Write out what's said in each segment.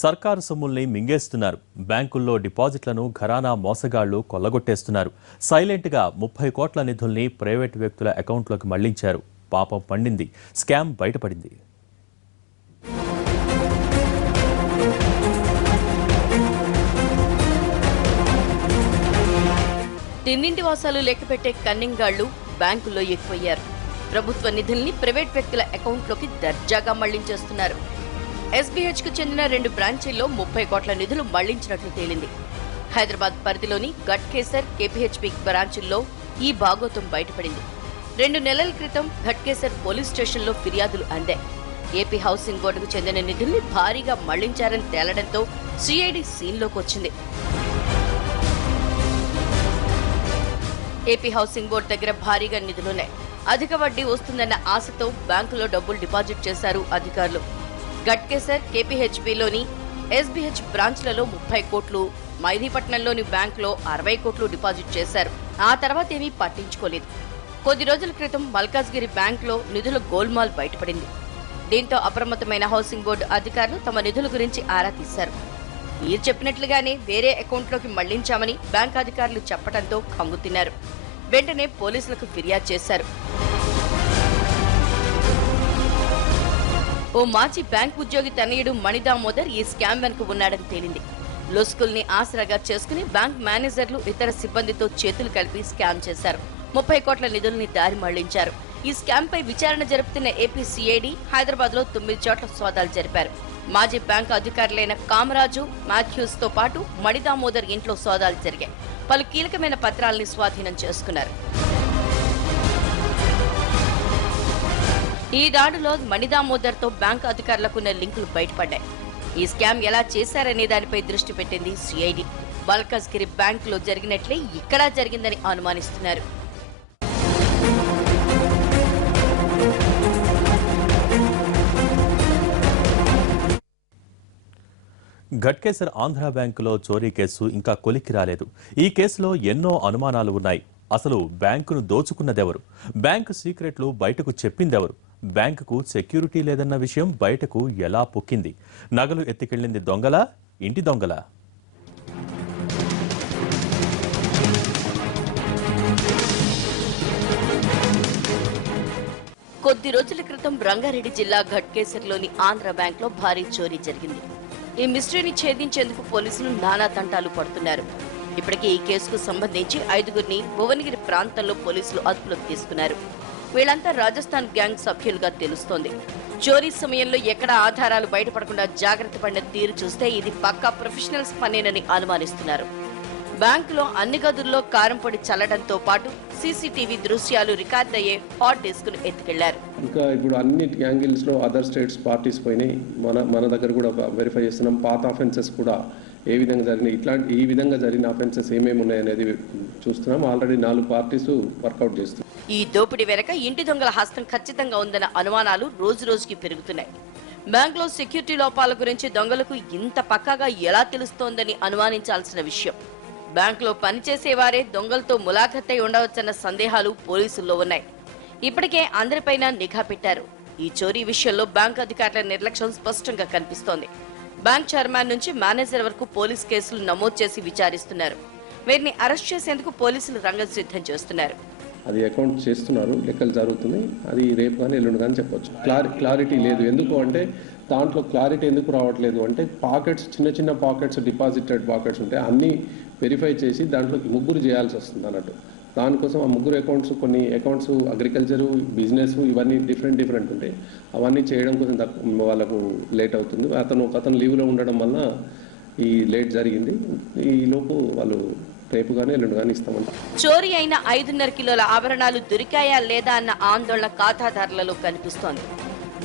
సర్కారు సొమ్ముల్ని మింగేస్తున్నారు. బ్యాంకుల్లో డిపాజిట్లను ఘరానా మోసగాళ్లు కొల్లగొట్టేస్తున్నారు. సైలెంట్గా 30 కోట్ల నిధుల్ని ప్రైవేటు వ్యక్తుల అకౌంట్లోకి మళ్లించారు. పాపం పండింది. స్కామ్ బయటపడింది. తిన్నింటి వాసాలు లెక్కపెట్టే కన్నింగాళ్లు బ్యాంకుల్లో ఎక్కువయ్యారు. ప్రభుత్వ నిధుల్ని ప్రైవేట్ వ్యక్తుల అకౌంట్లోకి దర్జాగా మళ్లించేస్తున్నారు. ఎస్బీహెచ్ కు చెందిన 2 బ్రాంచీల్లో 30 కోట్ల నిధులు మళ్లించినట్లు తేలింది. హైదరాబాద్ పరిధిలోని ఘట్కేసర్, కేపీహెచ్బీ బ్రాంచుల్లో ఈ భాగోతం బయటపడింది. 2 నెలల క్రితం ఘట్కేసర్ పోలీస్ స్టేషన్లో ఫిర్యాదులు అందాయి. ఏపీ హౌసింగ్ బోర్డుకు చెందిన నిధుల్ని భారీగా మళ్లించారని తేలడంతో సిఐడి సీన్లోకి వచ్చింది. ఏపీ హౌసింగ్ బోర్డు దగ్గర భారీగా నిధులున్నాయి. అధిక వడ్డీ వస్తుందన్న ఆశతో బ్యాంకులో డబ్బులు డిపాజిట్ చేశారు అధికారులు. ఘట్కేసర్, కేపీహెచ్బీలోని ఎస్బీహెచ్ బ్రాంచ్లలో 30 కోట్లు, మైదీపట్నంలోని బ్యాంకులో 60 కోట్లు డిపాజిట్ చేశారు. ఆ తర్వాత ఏమీ పట్టించుకోలేదు. కొద్ది రోజుల క్రితం మల్కాజ్గిరి బ్యాంకులో నిధుల గోల్మాల్ బయటపడింది. దీంతో అప్రమత్తమైన హౌసింగ్ బోర్డు అధికారులు తమ నిధుల గురించి ఆరా తీశారు. మీరు చెప్పినట్లుగానే వేరే అకౌంట్లోకి మళ్లించామని బ్యాంక్ అధికారులు చెప్పడంతో కంగుతిన్నారు. వెంటనే పోలీసులకు ఫిర్యాదు చేశారు. ఓ మాజీ బ్యాంక్ ఉద్యోగి తనయుడు మణిదామోదర్ ఈ స్కామ్ వెనుక ఉన్నాడని తేలింది. లొసుకుల్ని ఆసరాగా చేసుకుని బ్యాంక్ మేనేజర్లు, ఇతర సిబ్బందితో చేతులు కలిపి స్కామ్ చేశారు. 30 కోట్ల నిధుల్ని దారి మళ్లించారు. ఈ స్కామ్ పై విచారణ జరుపుతున్న ఏపీ సిఐడి హైదరాబాద్ లో 9 చోట్ల సోదాలు జరిపారు. మాజీ బ్యాంకు అధికారులైన కామరాజు, మాథ్యూస్ తో పాటు మణిదామోదర్ ఇంట్లో సోదాలు జరిగాయి. పలు కీలకమైన పత్రాల్ని స్వాధీనం చేసుకున్నారు. ఈ దాడిలో మణిదామోదర్ తో బ్యాంకు అధికారులకున్న లింకులు బయటపడ్డాయి. ఈ స్కామ్ ఎలా చేశారనే దానిపై దృష్టి పెట్టింది సిఐడి. మల్కాజ్గిరి బ్యాంకులో జరిగినట్లే ఇక్కడా జరిగిందని అనుమానిస్తున్నారు. ఘట్కేసర్ ఆంధ్ర బ్యాంకులో చోరీ కేసు ఇంకా కొలిక్కి రాలేదు. ఈ కేసులో ఎన్నో అనుమానాలు ఉన్నాయి. అసలు బ్యాంకును దోచుకున్నదెవరు? బ్యాంకు సీక్రెట్లు బయటకు చెప్పిందెవరు? బ్యాంకుకు సెక్యూరిటీ లేదన్న విషయం బయటకు ఎలా పొక్కింది? నగలు ఎత్తికెళ్లింది దొంగలా, ఇంటి దొంగలా? కొద్ది రోజుల క్రితం రంగారెడ్డి జిల్లా ఘట్కేసర్లోని ఆంధ్ర బ్యాంక్లో భారీ చోరీ జరిగింది. ఈ మిస్టరీని ఛేదించేందుకు పోలీసులు నానా తంటాలు పడుతున్నారు. ఇప్పటికే ఈ కేసుకు సంబంధించి 5గురిని భువనగిరి ప్రాంతంలో పోలీసులు అదుపులోకి తీసుకున్నారు. వీళ్లంతా రాజస్థాన్ గ్యాంగ్ సభ్యులుగా తెలుస్తోంది. చోరీ సమయంలో ఎక్కడా ఆధారాలు బయటపడకుండా జాగ్రత్త పడిన తీరు చూస్తే ఇది పక్కా ప్రొఫెషనల్స్ పనేనని అనుమానిస్తున్నారు. బ్యాంకులో అన్ని గదుల్లో కారం పొడి చల్లడంతో పాటు సీసీటీవీ దృశ్యాలు రికార్డ్ అయ్యే హాట్ డిస్క్ ను ఎత్తుకెళ్లారు. ఇంకా ఇప్పుడు అన్ని యాంగిల్స్ లో అదర్ స్టేట్స్ పార్టీస్ పోయినాయి. మన దగ్గర కూడా వెరిఫై చేస్తున్నాం. పాత అఫెన్సెస్ కూడా ఏ విధంగా జరిగినాయి, ఈ విధంగా జరిగిన అఫెన్సెస్ ఏమేమి ఉన్నాయనేది చూస్తున్నాం. ఆల్రెడీ 4 పార్టీస్ వర్కౌట్ చేస్తున్నాం. ఈ దోపిడీ వెనక ఇంటి దొంగల హస్తం ఖచ్చితంగా ఉందన్న అనుమానాలు రోజు రోజుకి పెరుగుతున్నాయి. బ్యాంకులో సెక్యూరిటీ లోపాల గురించి దొంగలకు ఇంత పక్కాగా ఎలా తెలుస్తోందని అనుమానించాల్సిన విషయం. బ్యాంకులో పనిచేసేవారే దొంగలతో ములాఖత్తై ఉండవచ్చన్న సందేహాలు పోలీసుల్లో ఉన్నాయి. ఇప్పటికే అందరిపైన నిఘా పెట్టారు. ఈ చోరీ విషయంలో బ్యాంకు అధికారుల నిర్లక్ష్యం స్పష్టంగా కనిపిస్తోంది. బ్యాంక్ చైర్మన్ నుంచి మేనేజర్ వరకు పోలీస్ కేసులు నమోదు చేసి విచారిస్తున్నారు. వీరిని అరెస్ట్ చేసేందుకు పోలీసులు రంగం సిద్ధం చేస్తున్నారు. అది అకౌంట్ చేస్తున్నారు, లెక్కలు జరుగుతున్నాయి. అది రేపు కానీ ఎల్లుండి కానీ చెప్పొచ్చు. క్లారిటీ లేదు. ఎందుకు అంటే దాంట్లో క్లారిటీ ఎందుకు రావట్లేదు అంటే పాకెట్స్, చిన్న పాకెట్స్, డిపాజిటెడ్ పాకెట్స్ ఉంటాయి. అన్నీ వెరిఫై చేసి దాంట్లో 3 చేయాల్సి వస్తుంది అన్నట్టు. దానికోసం ఆ 3 అకౌంట్స్, కొన్ని అకౌంట్స్ అగ్రికల్చరు, బిజినెస్, ఇవన్నీ డిఫరెంట్ ఉంటాయి. అవన్నీ చేయడం కోసం వాళ్ళకు లేట్ అవుతుంది. అతను లీవ్లో ఉండడం వల్ల ఈ లేట్ జరిగింది. ఈ లోపు వాళ్ళు రేపు కానీ ఎల్లుండి కానీ ఇస్తామంట. చోరీ అయిన 5.5 కిలోల ఆభరణాలు దొరికాయా లేదా అన్న ఆందోళన ఖాతాదారులలో కనిపిస్తోంది.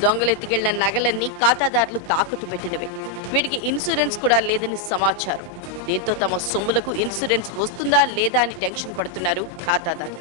దొంగలెత్తికెళ్లిన నగలన్నీ ఖాతాదారులు తాకట్టు పెట్టినవే. వీటికి ఇన్సూరెన్స్ కూడా లేదని సమాచారం. దీంతో తమ సొమ్ములకు ఇన్సూరెన్స్ వస్తుందా లేదా అని టెన్షన్ పడుతున్నారు ఖాతాదారులు.